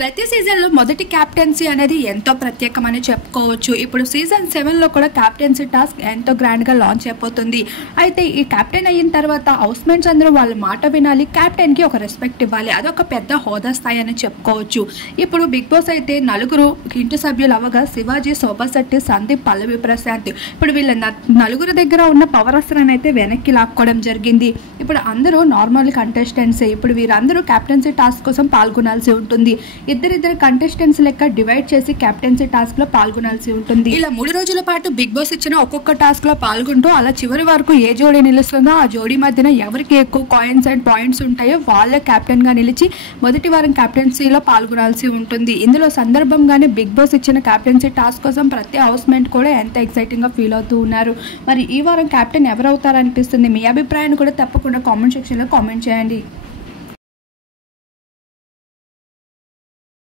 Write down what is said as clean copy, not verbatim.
ప్రతి సీజన్లో మొదటి క్యాప్టెన్సీ అనేది ఎంతో ప్రత్యేకమని చెప్పుకోవచ్చు. ఇప్పుడు సీజన్ 7లో కూడా క్యాప్టెన్సీ టాస్క్ ఎంతో గ్రాండ్గా లాంచ్ అయిపోతుంది. అయితే ఈ క్యాప్టెన్ అయిన తర్వాత హౌస్మేట్స్ అందరూ వాళ్ళ మాట వినాలి, క్యాప్టెన్కి ఒక రెస్పెక్ట్ ఇవ్వాలి. అదొక పెద్ద హోదా స్థాయి అని చెప్పుకోవచ్చు. ఇప్పుడు బిగ్ బాస్ అయితే నలుగురు ఇంటి సభ్యులు అవగా శివాజీ, శోభా శెట్టి, సందీప్, పల్లవి ప్రశాంత్. ఇప్పుడు వీళ్ళ నలుగురు దగ్గర ఉన్న పవర్ అస్త్రాన్ని అయితే వెనక్కి లాక్కోవడం జరిగింది. ఇప్పుడు అందరూ నార్మల్ కంటెస్టెంట్సే. ఇప్పుడు వీరందరూ క్యాప్టెన్సీ టాస్క్ కోసం పాల్గొనాల్సి ఉంటుంది. ఇద్దరిద్దరు కంటెస్టెంట్స్ లెక్క డివైడ్ చేసి క్యాప్టెన్సీ టాస్క్ లో పాల్గొనాల్సి ఉంటుంది. ఇలా 3 రోజుల పాటు బిగ్ బాస్ ఇచ్చిన ఒక్కొక్క టాస్క్ లో పాల్గొంటూ అలా చివరి వరకు ఏ జోడీ నిలుస్తుందో ఆ జోడీ మధ్యన ఎవరికి ఎక్కువ కాయిన్స్ అండ్ పాయింట్స్ ఉంటాయో వాళ్ళే కెప్టెన్ గా నిలిచి మొదటి వారం క్యాప్టెన్సీలో పాల్గొనాల్సి ఉంటుంది. ఇందులో సందర్భంగానే బిగ్ బాస్ ఇచ్చిన క్యాప్టెన్సీ టాస్క్ కోసం ప్రతి హౌస్ మేట్ కూడా ఎంత ఎక్సైటింగ్ గా ఫీల్ అవుతూ ఉన్నారు. మరి ఈ వారం కెప్టెన్ ఎవరవుతారనిపిస్తుంది? మీ అభిప్రాయాన్ని కూడా తప్పకుండా కామెంట్ సెక్షన్ లో కామెంట్ చేయండి.